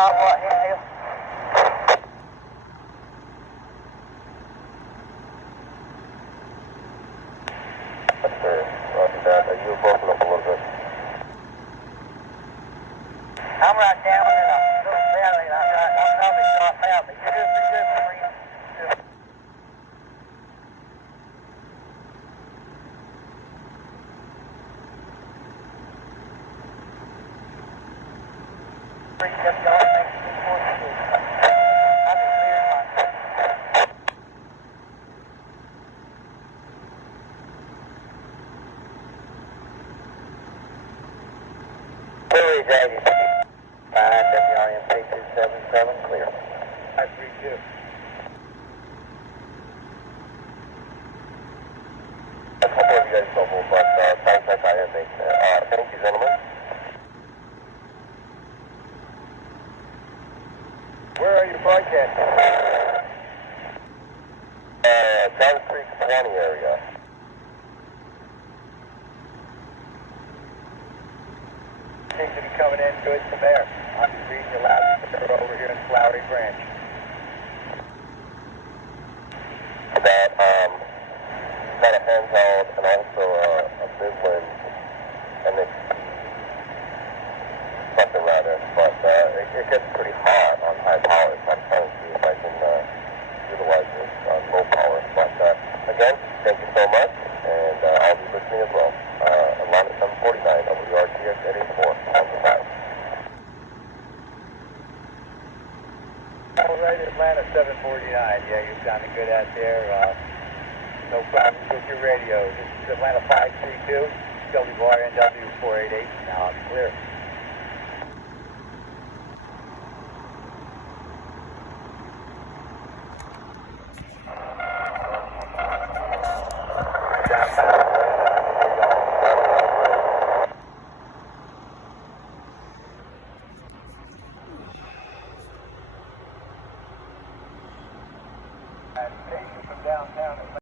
what, yeah. Yes, sir. Roger that. You broken up a little bit. I'm right down in a little valley. I'm probably dropped out, but you're doing pretty good for me. Just got to make some more food. I'll be clear my... Clear is 80. 5 WRM 3277, clear. 532. A couple of you guys don't move, but contact IFA. Thank you, gentlemen. Where are you broadcasting? John Creek 20 area. Seems to be coming in good from there. I'm reading you loud over here in Flowery Branch. Got a handheld and also a Midland NXT something rather, but it gets pretty hot on high power, so I'm trying to see if I can utilize this on low power. But again, thank you so much, and I'll be listening as well. Atlanta 749, WRTX at 84, on the side. All right, Atlanta 749. Yeah, you're sounding good out there. No problems with your radio. This is Atlanta 532, WRNW 488. Now I'm clear.